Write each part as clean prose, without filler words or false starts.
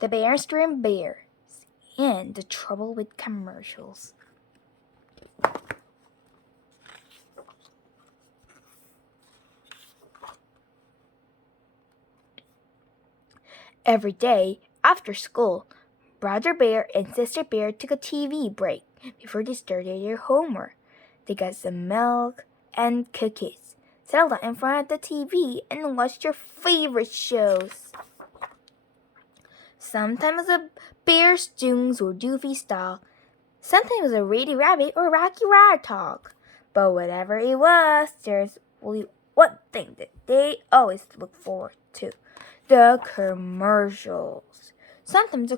The Berenstain Bears and the trouble with commercials. Every day after school, Brother Bear and Sister Bear took a TV break before they started their homework. They got some milk and cookies, settled down in front of the TV, and watched their favorite shows. Sometimes a Bear's Tunes or Doofy style, sometimes a Rady Rabbit or Rocky Rat talk. But whatever it was, there's only one thing that they always look forward to: the commercials. Sometimes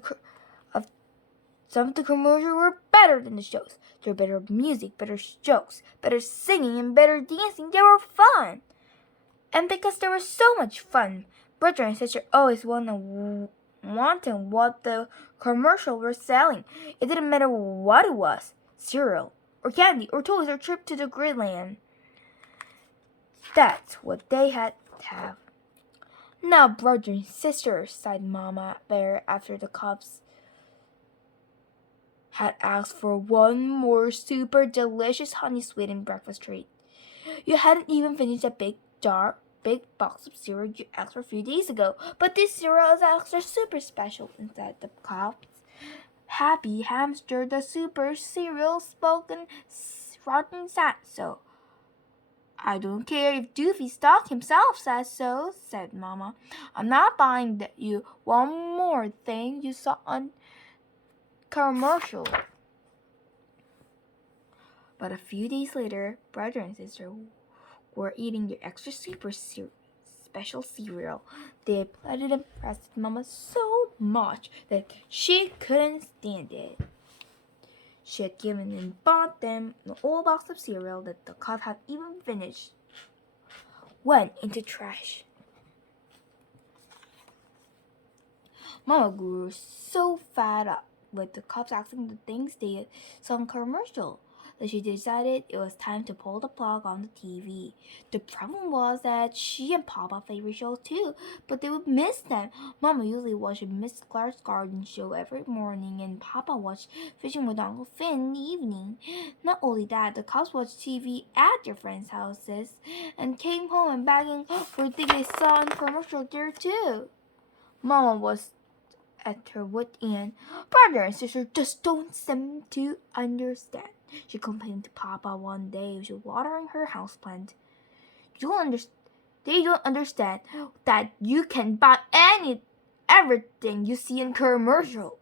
some of the commercials were better than the shows. There were better music, better jokes, better singing, and better dancing. They were fun. And because they were so much fun, brother and sister always wanting what the commercial were selling. It didn't matter what it was: cereal, or candy, or toys, or trip to the Greenland. That's what they had to have. Now, brother and sister, sighed Mama Bear after the cubs had asked for one more super delicious honey sweetened breakfast treat. You hadn't even finished that big box of cereal you asked for a few days ago, but this cereal is extra super special, said the cubs. Happy Hamster, the super cereal spoken rotten said so. I don't care if Doofy Stock himself says so, said Mama. I'm not buying you one more thing you saw on commercial. But a few days later, brother and sister were eating their extra super special cereal. They planted and impressed Mama so much that she couldn't stand it. She had given and bought them an old box of cereal that the cub had even finished. Went into trash. Mama grew so fed up with the cubs asking the things they saw on commercial that she decided it was time to pull the plug on the TV. The problem was that she and Papa favorite shows too, but they would miss them. Mama usually watched Miss Clara's garden show every morning, and Papa watched Fishing with Uncle Finn in the evening. Not only that, the cubs watched TV at their friends' houses and came home and begging for things they saw in commercial there too. Mama was at her wit's end. Brother and sister just don't seem to understand. She complained to Papa one day as she was watering her houseplant. They don't understand that you can buy everything you see in commercial.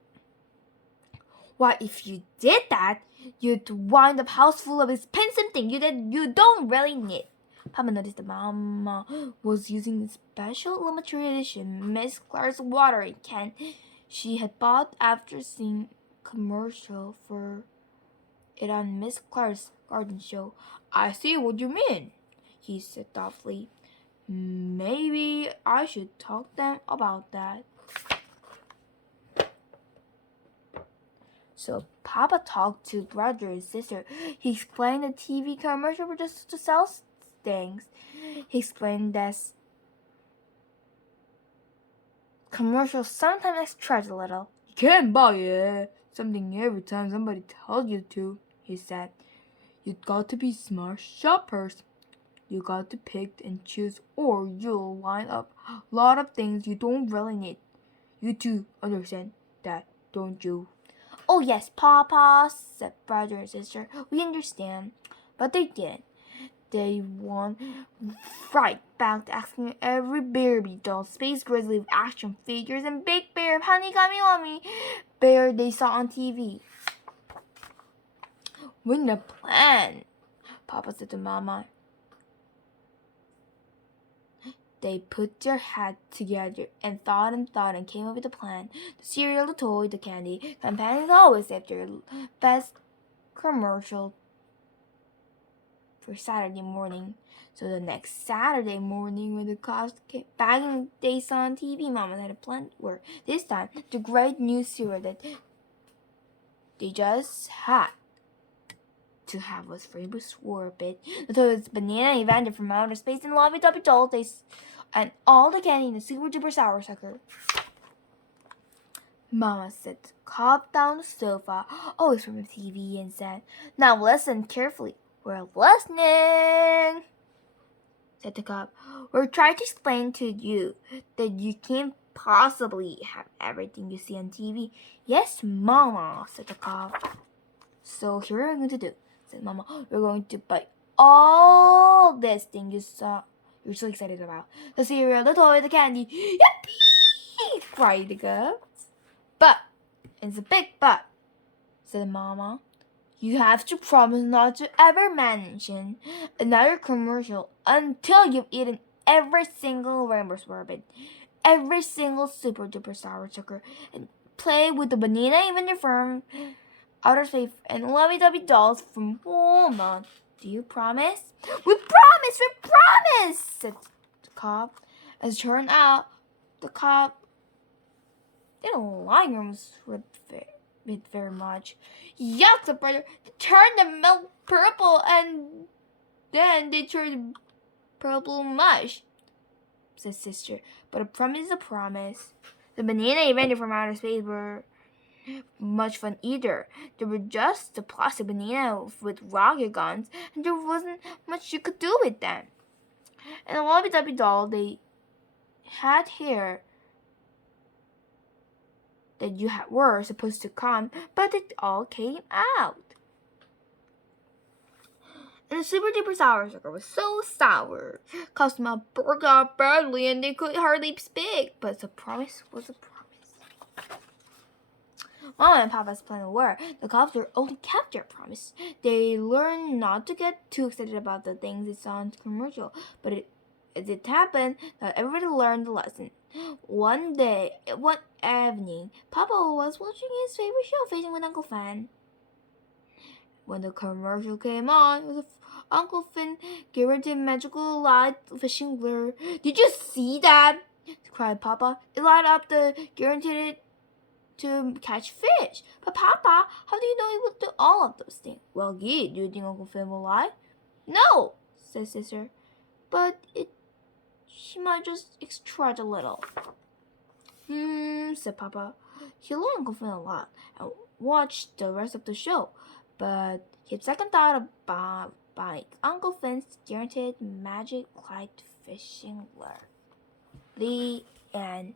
Why, if you did that, you'd wind up house full of expensive things that you don't really need. Papa noticed that Mama was using a special limited edition Miss Clara's watering can she had bought after seeing commercial for it on Miss Clara's garden show. I see what you mean, he said thoughtfully. Maybe I should talk to them about that. So Papa talked to brother and sister. He explained the TV commercial were just to sell things. He explained that commercials sometimes charge a little. You can't buy something every time somebody tells you to, he said. You got to be smart shoppers. You got to pick and choose, or you'll line up a lot of things you don't really need. You two understand that, don't you? Oh yes, Papa, said brother and sister. We understand. But they didn't. They went right back to asking every Barbie doll, Space Grizzly with action figures, and Big Bear of Honey Bear they saw on TV. We need a plan, Papa said to Mama. They put their heads together and thought and came up with a plan. The cereal, the toy, the candy. Companions always have their best commercial for Saturday morning. So the next Saturday morning, when the cops came back and they saw on TV, Mama had a plan where this time the great new cereal that they just had to have was Rainbow Sorbet. The toy was Banana Evander from outer space and Lovey Dovey Dolls, and all the candy in the super duper sour sucker. Mama set the cup down the sofa, away from the TV, and said, "Now listen carefully. We're listening," said the cup. "We're trying to explain to you that you can't possibly have everything you see on TV." "Yes, Mama," said the cup. "So here we're going to do," said Mama. "We're going to buy all this thing you saw. You're so excited about. The cereal, the toy, the candy." "Yippee!" cried the cup. "But," it's a big but, said Mama, "you have to promise not to ever mention another commercial until you've eaten every single Rainbow Sorbet, every single Super Duper Sour Sugar, and play with the Banana Inventor from Outer Space and Lovey Dovey dolls from Walnut. Do you promise?" "We promise, said the cop. As it turned out, the cop didn't like rooms with very much. "Yuck," the brother. "They turned the milk purple and then they turned purple mush," said sister. "But a promise is a promise." The banana invented from outer space were much fun either. They were just a plastic banana with rocket guns, and there wasn't much you could do with them. And the Lobby Dubby doll, they had hair that were supposed to come, but it all came out. And the Super Duper Sour Sugar was so sour, caused them to burst out badly, and they could hardly speak. But the promise was a promise. Mama and Papa's plan were the cops were only kept their promise. They learned not to get too excited about the things they saw in the commercial, but it happened that everybody learned the lesson. One evening, Papa was watching his favorite show, Fishing with Uncle Fan. When the commercial came on, it was Uncle Finn guaranteed magical light fishing lure. "Did you see that?" cried Papa. "It lighted up the guaranteed to catch fish." "But Papa, how do you know he would do all of those things?" "Well, gee, do you think Uncle Finn will lie?" "No," said Sister. "But she might just extract a little." Said Papa. He loved Uncle Finn a lot and watched the rest of the show, but he had second thought about buying Uncle Finn's guaranteed magic light fishing lure. The end.